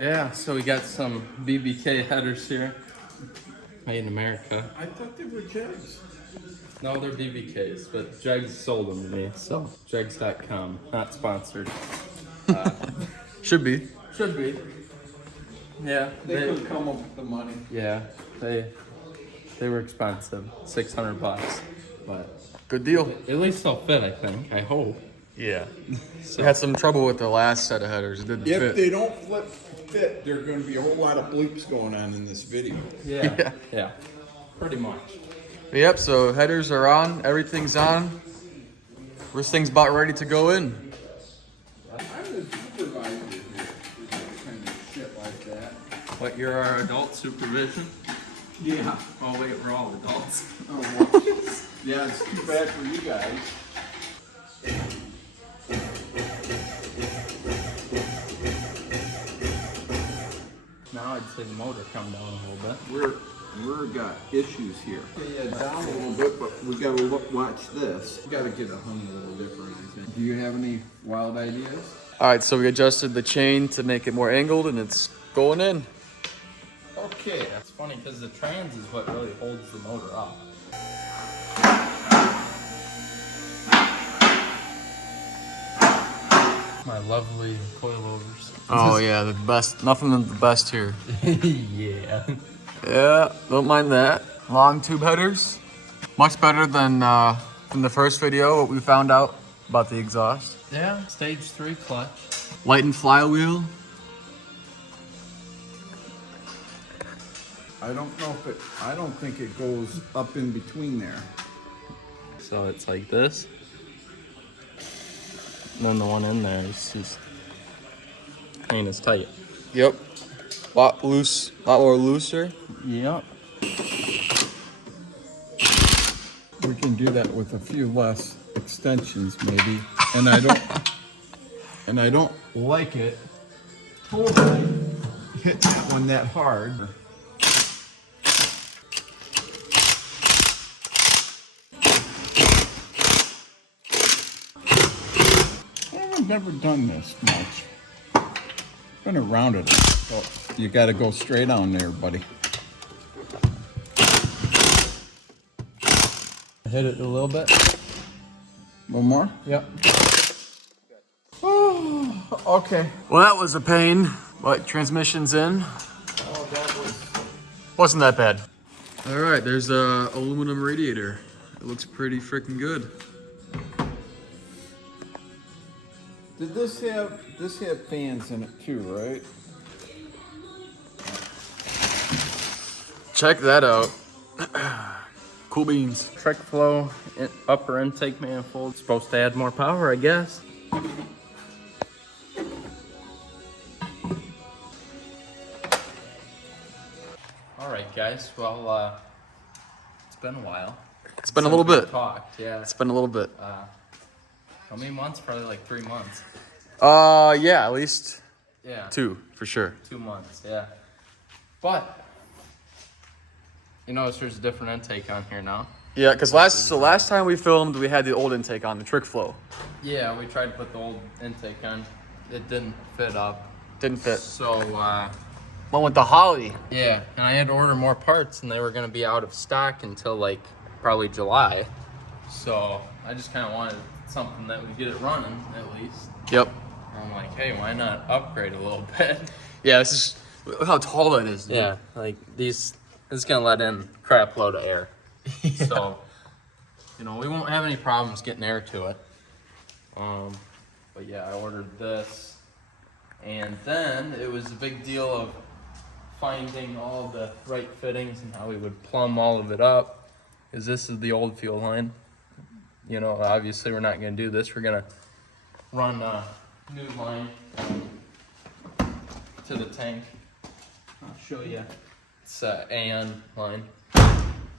Yeah, so we got some BBK headers here. Made in America. I thought they were Jegs. No, they're BBKs, but Jegs sold them to me, so Jegs.com, not sponsored. Should be. Should be. Yeah. They couldn't come up with the money. Yeah, they were expensive, $600, but Good deal. at least they'll fit, I think. I hope. Yeah. So, We had some trouble with the last set of headers. It didn't If fit. they don't fit, there are going to be a whole lot of bleeps going on in this video. yeah, pretty much. Yep, so headers are on. Everything's on. This thing's about ready to go in. I'm the supervisor here. Kind of shit like that. What, you're our adult supervision? Yeah. Oh wait, we're all adults. Oh, well. Yeah, it's too bad for you guys. Now I'd say the motor come down a little bit. We're got issues here. Yeah, down a little bit, but we gotta watch this. We gotta get it hung a little different, I think. Do you have any wild ideas? All right, so we adjusted the chain to make it more angled, and it's going in. Okay, that's funny because the trans is what really holds the motor up. My lovely coilovers. Oh yeah, the best. Nothing but the best here. Yeah. Yeah, don't mind that. Long tube headers, much better than from the first video. What we found out about the exhaust. Yeah, stage 3 clutch. Lightened flywheel. I don't know if it, I don't think it goes up in between there. So it's like this. And then the one in there is just ain't as tight. Yep. Lot loose, lot more looser. Yep. We can do that with a few less extensions maybe. And I don't like it totally hit that one that hard. I've never done this much. Been around it. So you gotta go straight on there, buddy. Hit it a little bit. A little more? Yep. Oh, okay. Well, that was a pain, but transmission's in. Oh, that Wasn't that bad. All right, there's a aluminum radiator. It looks pretty freaking good. Did this have fans in it too, right? Check that out. Cool beans. Trick flow upper intake manifold. Supposed to add more power, I guess. All right, guys. Well, it's been a while. It's been a little bit. Talked, yeah. It's been a little bit. How many months? Probably like 3 months. Yeah, at least Yeah. 2 for sure. 2 months, yeah. But you notice there's a different intake on here now. Yeah, because last time we filmed, we had the old intake on, the trick flow. Yeah, we tried to put the old intake on. It didn't fit up. Didn't fit. So Went with the Holly. yeah, and I had to order more parts, and they were gonna be out of stock until like probably July. So I just kind of wanted something that would get it running at least. Yep. I'm like, hey, why not upgrade a little bit? Yeah, this is, look how tall that is. Dude. Yeah, like this is gonna let in a crap load of air. Yeah. So, you know, we won't have any problems getting air to it. But yeah, I ordered this, and then it was a big deal of finding all the right fittings and how we would plumb all of it up, because this is the old fuel line. You know, obviously we're not gonna do this. We're gonna run a new line to the tank. I'll show you. It's AN line.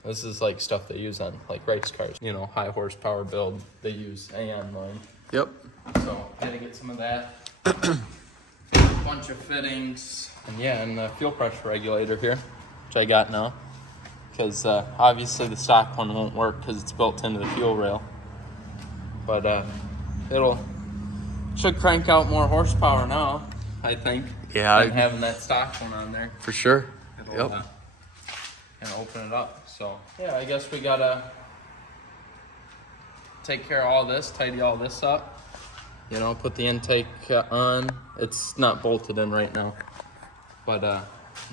This is like stuff they use on like race cars. You know, high horsepower build. They use AN line. Yep. So gotta get some of that. Bunch of fittings. And yeah, and the fuel pressure regulator here, which I got now. Because obviously the stock one won't work because it's built into the fuel rail. But should crank out more horsepower now, I think. Yeah, than having that stock one on there. for sure. It'll, Yep. and open it up. So yeah, I guess we gotta take care of all this, tidy all this up. You know, put the intake on. It's not bolted in right now, but I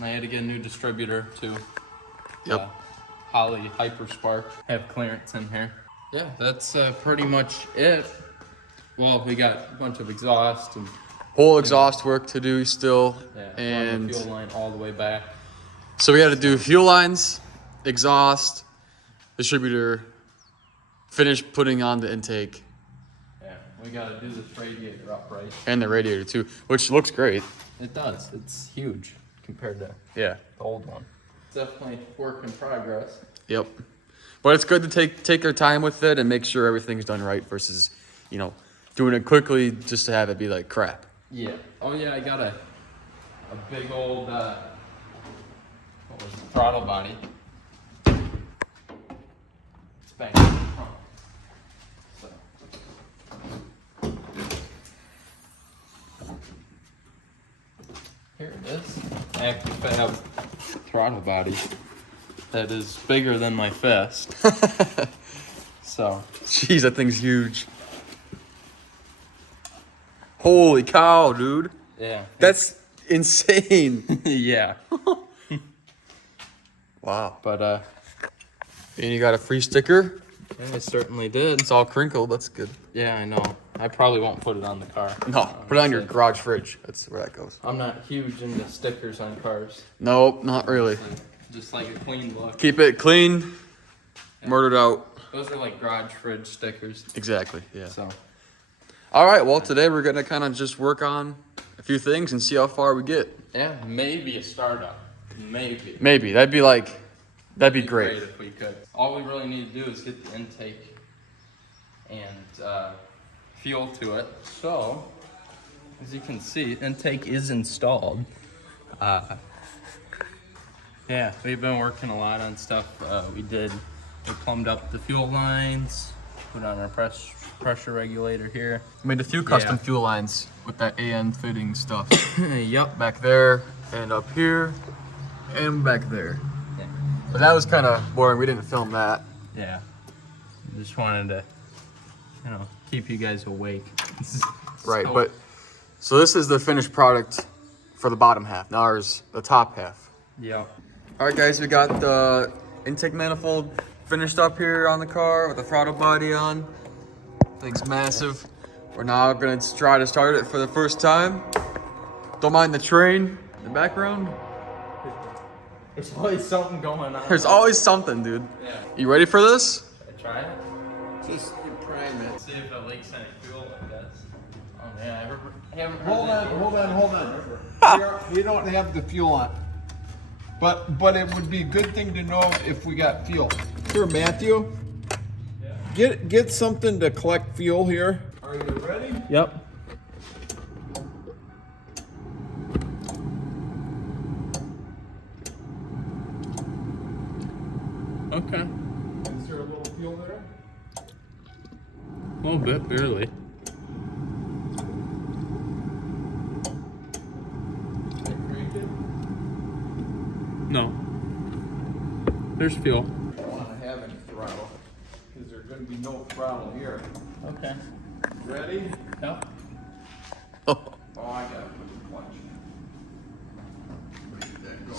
had to get a new distributor too. Yep. Holly Hyperspark. Have clearance in here. Yeah, that's pretty much it. Well, we got a bunch of exhaust and Whole exhaust work to do still, run and the fuel line all the way back. so we had to do fuel lines, exhaust, distributor, finish putting on the intake, Yeah, we gotta do this radiator upright. and the radiator too, which looks great. It does. It's huge compared to Yeah. the old one. It's definitely work in progress. Yep. But it's good to take their time with it and make sure everything's done right versus, you know, doing it quickly just to have it be like crap. Yeah. Oh yeah, I got a big old what was it, throttle body. It's back in the front. So. Here it is. Active fab throttle body that is bigger than my fist. So. Jeez, that thing's huge. Holy cow, dude. Yeah. That's insane. Yeah. Wow. But And you got a free sticker. I certainly did. It's all crinkled. That's good. Yeah, I know. I probably won't put it on the car. No, put it on your honestly. garage fridge. That's where that goes. I'm not huge into stickers on cars. Nope, not really. Just like a clean look. Keep it clean, murdered out. Those are like garage fridge stickers. Exactly, yeah. So All right, well, today we're going to kind of just work on a few things and see how far we get. yeah, maybe a startup. Maybe. Maybe. That'd be great. If we could. All we really need to do is get the intake and fuel to it. So, as you can see, intake is installed. Yeah, we've been working a lot on stuff. We plumbed up the fuel lines, put on our pressure regulator here. Made a few custom Yeah. fuel lines with that AN fitting stuff. Yep. Back there, and up here, and back there. Yeah. But that was kind of boring. We didn't film that. Yeah. Just wanted to, keep you guys awake. Right, So- but so this is the finished product for the bottom half. Now ours, the top half. Yep. All right, guys, we got the intake manifold finished up here on the car with the throttle body on. Thing's massive. We're now gonna try to start it for the first time. Don't mind the train in the background. There's always something going on. There's always something, dude. Yeah. You ready for this? I try it. Just prime it. See if it leaks any fuel, I guess. Oh man, I haven't heard Hold that on. You don't have the fuel on. But it would be a good thing to know if we got fuel. Here, Matthew. Get something to collect fuel here. Are you ready? Yep. Okay. Is there a little fuel there? A little bit, barely. Crank it. No. There's fuel. I don't want to have any throttle because there's going to be no throttle here. Okay. Ready? Yep. Oh. Oh, I got to put the clutch in. Where did that go?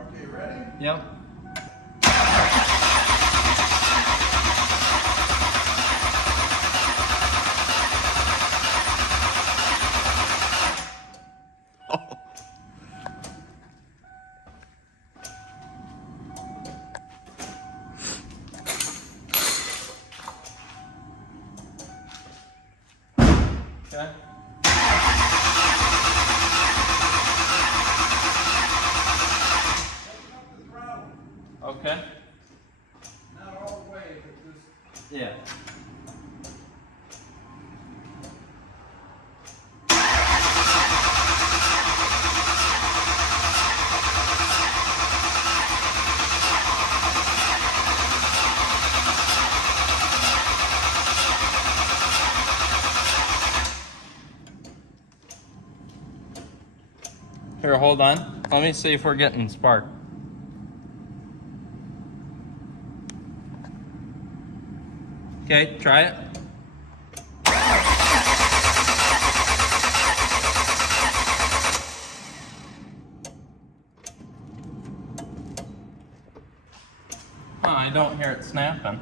Okay, ready? Yep. Okay. Okay. Not all the way, but just... Yeah. Here, hold on. Let me see if we're getting spark. Okay, try it. I don't hear it snapping.